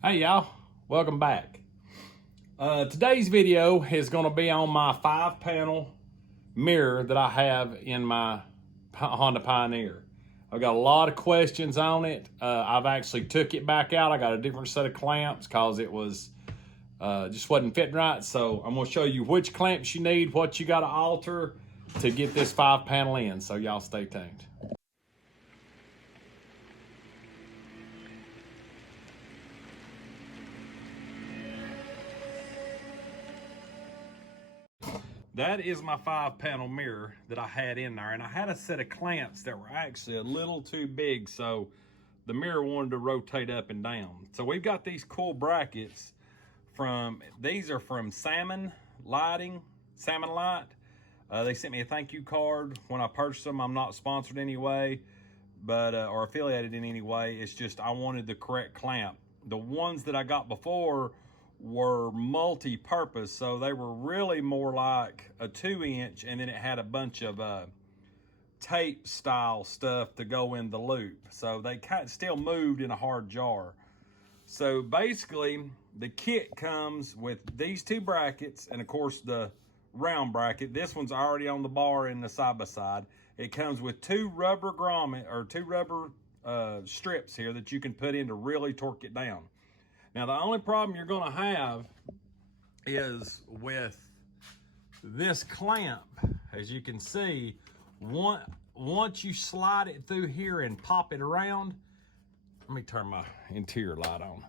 Hey y'all, welcome back. Today's video is going to be on my 5-panel mirror that I have in my Honda Pioneer. I've got a lot of questions on it. I've actually took it back out. I got a different set of clamps because it was just wasn't fitting right. So I'm going to show you which clamps you need, what you got to alter to get this 5-panel in. So y'all stay tuned. That is my 5-panel mirror that I had in there, and I had a set of clamps that were actually a little too big, so the mirror wanted to rotate up and down. So we've got these cool brackets these are from Samman Lighting, Samman Light. They sent me a thank you card when I purchased them. I'm not sponsored anyway, but or affiliated in any way. It's just I wanted the correct clamp. The ones that I got before were multi-purpose, so they were really more like a 2-inch, and then it had a bunch of tape style stuff to go in the loop, so they still moved in a hard jar. So basically the kit comes with these 2 brackets, and of course the round bracket. This one's already on the bar in the side-by-side. It comes with 2 rubber grommet or 2 rubber strips here that you can put in to really torque it down. Now, the only problem you're going to have is with this clamp. As you can see, once you slide it through here and pop it around, let me turn my interior light on.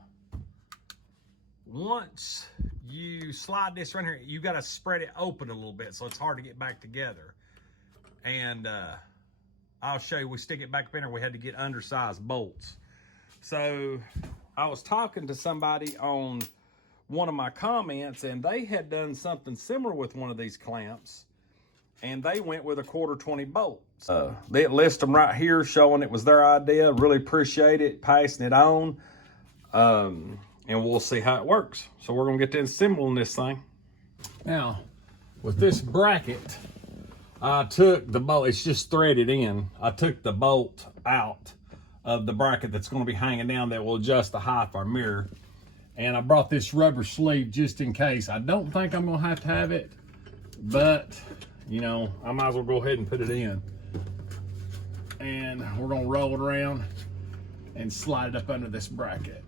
Once you slide this right here, you got to spread it open a little bit, so it's hard to get back together. And I'll show you, we stick it back up in there, we had to get undersized bolts. So I was talking to somebody on one of my comments, and they had done something similar with one of these clamps, and they went with a 1/4-20 bolt. They list them right here showing it was their idea. Really appreciate it, passing it on, and we'll see how it works. So we're gonna get to assembling this thing. Now, with this bracket, I took the bolt, it's just threaded in. I took the bolt out of the bracket that's going to be hanging down that will adjust the height of our mirror. And I brought this rubber sleeve just in case. I don't think I'm going to have it, but you know, I might as well go ahead and put it in. And we're going to roll it around and slide it up under this bracket.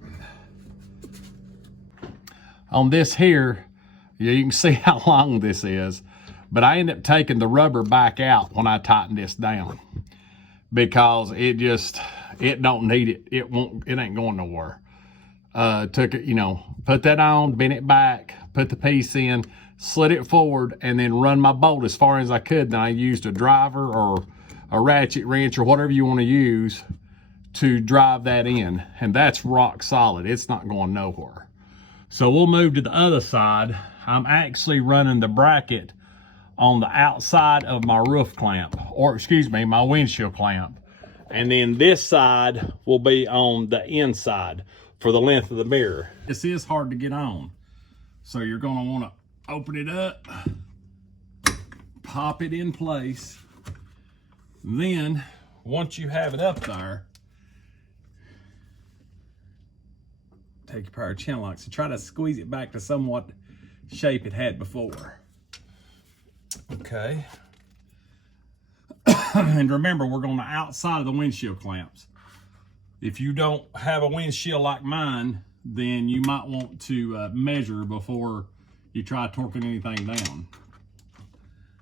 On this here, you can see how long this is, but I ended up taking the rubber back out when I tightened this down because it don't need it. It ain't going nowhere. Took it, put that on, bent it back, put the piece in, slid it forward, and then run my bolt as far as I could. Then I used a driver or a ratchet wrench or whatever you want to use to drive that in. And that's rock solid. It's not going nowhere. So we'll move to the other side. I'm actually running the bracket on the outside of my roof clamp, or excuse me, my windshield clamp. And then this side will be on the inside for the length of the mirror. This is hard to get on. So you're gonna wanna open it up, pop it in place. Then, once you have it up there, take your power channel lock. So try to squeeze it back to somewhat shape it had before. Okay. And remember, we're going to outside of the windshield clamps. If you don't have a windshield like mine, then you might want to measure before you try torquing anything down.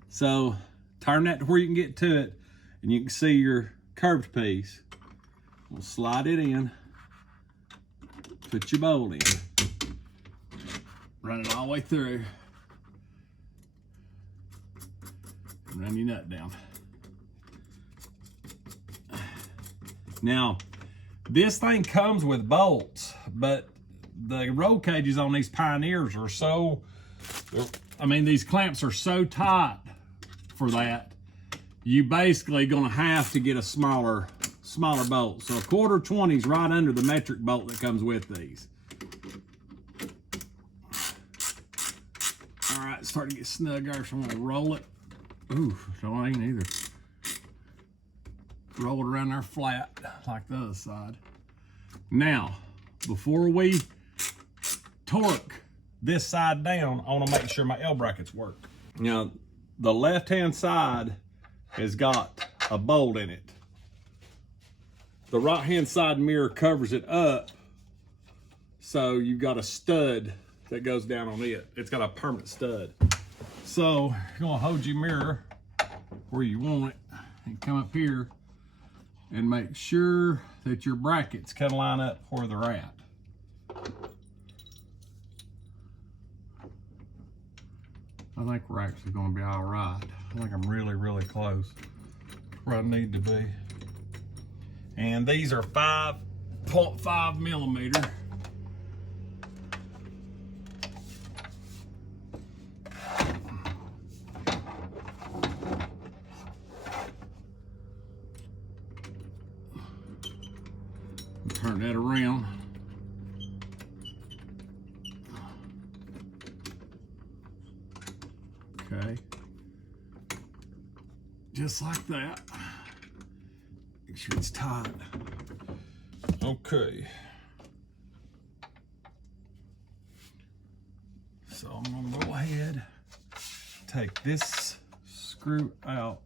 So turn that to where you can get to it, and you can see your curved piece. We'll slide it in, put your bolt in, run it all the way through, and run your nut down. Now, this thing comes with bolts, but the roll cages on these Pioneers are these clamps are so tight for that, you basically gonna have to get a smaller bolt. So a 1/4-20 is right under the metric bolt that comes with these. All right, it's starting to get snug there, so I'm gonna roll it. Ooh, no, I ain't either. Roll it around there flat like the other side. Now, before we torque this side down, I want to make sure my L brackets work. Now, the left-hand side has got a bolt in it. The right-hand side mirror covers it up, so you've got a stud that goes down on it. It's got a permanent stud. So you're gonna hold your mirror where you want it and come up here and make sure that your brackets kind of line up where they're at. I think we're actually gonna be all right. I think I'm really, really close where I need to be. And these are 5.5 millimeter. Turn that around. Okay. Just like that. Make sure it's tight. Okay. So I'm gonna go ahead, take this screw out,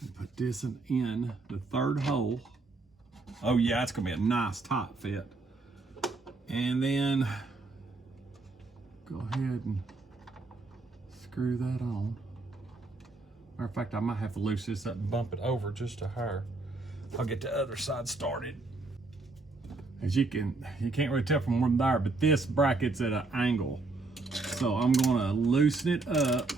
and put this in the third hole. Oh yeah, it's gonna be a nice tight fit. And then go ahead and screw that on. Matter of fact, I might have to loose this up and bump it over just a hair. I'll get the other side started. As you can't really tell from where there, but this bracket's at an angle. So I'm gonna loosen it up.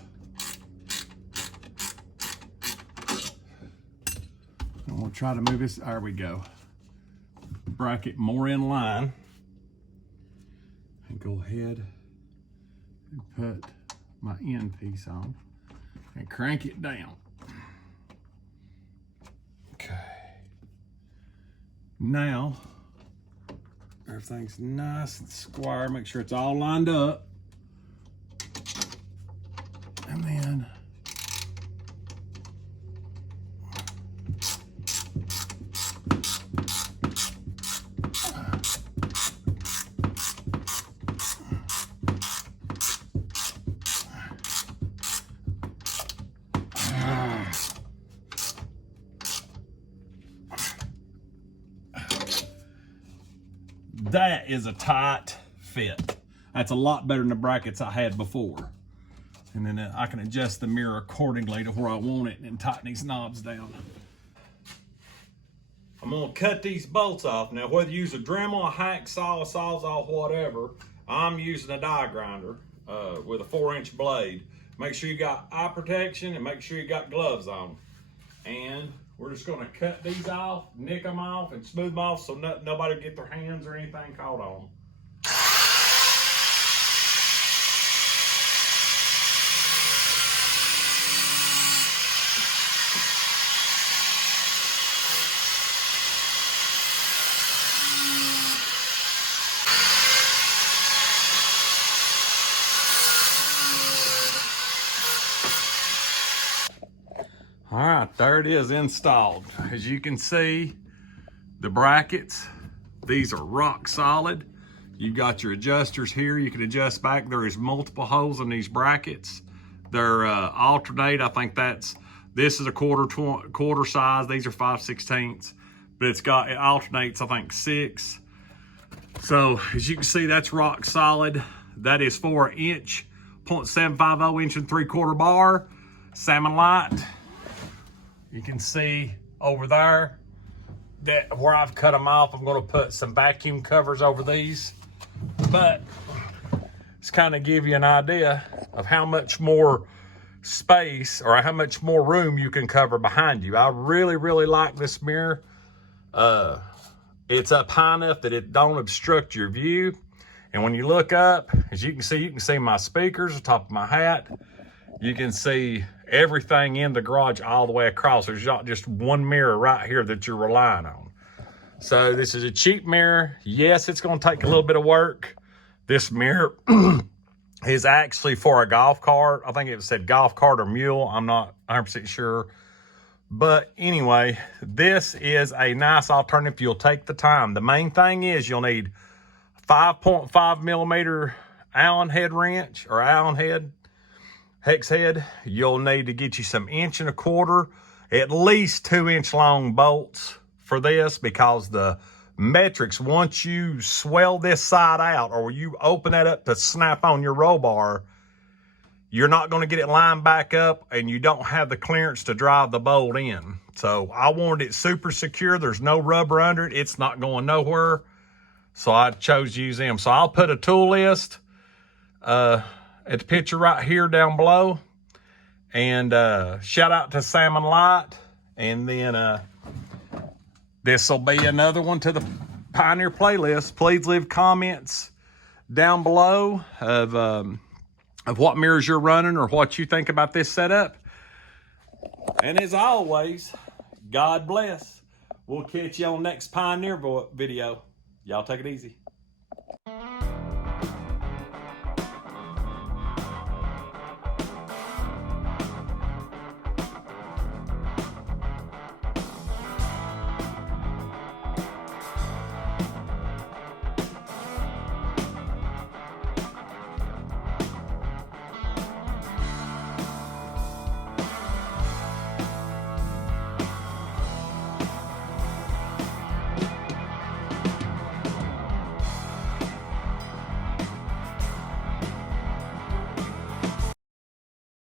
I'm gonna try to move this, there we go. Bracket more in line. And go ahead and put my end piece on and crank it down. Okay. Now, everything's nice and square. Make sure it's all lined up. And then that is a tight fit. That's a lot better than the brackets I had before. And then I can adjust the mirror accordingly to where I want it and tighten these knobs down. I'm gonna cut these bolts off. Now, whether you use a Dremel, a hacksaw, a sawzall, whatever, I'm using a die grinder with a 4-inch blade. Make sure you got eye protection and make sure you got gloves on. And we're just gonna cut these off, nick them off, and smooth them off so nobody will get their hands or anything caught on them. All right, there it is installed. As you can see, the brackets, these are rock solid. You've got your adjusters here. You can adjust back. There is multiple holes in these brackets. They're alternate. I think this is a quarter size. These are 5/16, but it alternates, I think, 6. So as you can see, that's rock solid. That is 4-inch, 0.750 inch and 3/4 bar, salmon light. You can see over there that where I've cut them off, I'm going to put some vacuum covers over these. But it's kind of give you an idea of how much more space or how much more room you can cover behind you. I really, really like this mirror. It's up high enough that it don't obstruct your view. And when you look up, as you can see my speakers, the top of my hat. You can see everything in the garage all the way across. There's not just one mirror right here that you're relying on. So this is a cheap mirror. Yes, it's going to take a little bit of work. This mirror is actually for a golf cart. I think it said golf cart or mule. I'm not 100% sure. But anyway, this is a nice alternative if you'll take the time. The main thing is you'll need 5.5 millimeter Allen head wrench or Allen head, hex head. You'll need to get you some 1.25 inch, at least 2-inch long bolts for this, because the metrics, once you swell this side out or you open that up to snap on your roll bar, you're not going to get it lined back up and you don't have the clearance to drive the bolt in. So I wanted it super secure. There's no rubber under it. It's not going nowhere. So I chose to use them. So I'll put a tool list at the picture right here down below. And shout out to Salmon Light. And then this will be another one to the Pioneer playlist. Please leave comments down below of what mirrors you're running or what you think about this setup. And as always, God bless. We'll catch you on next Pioneer video. Y'all take it easy.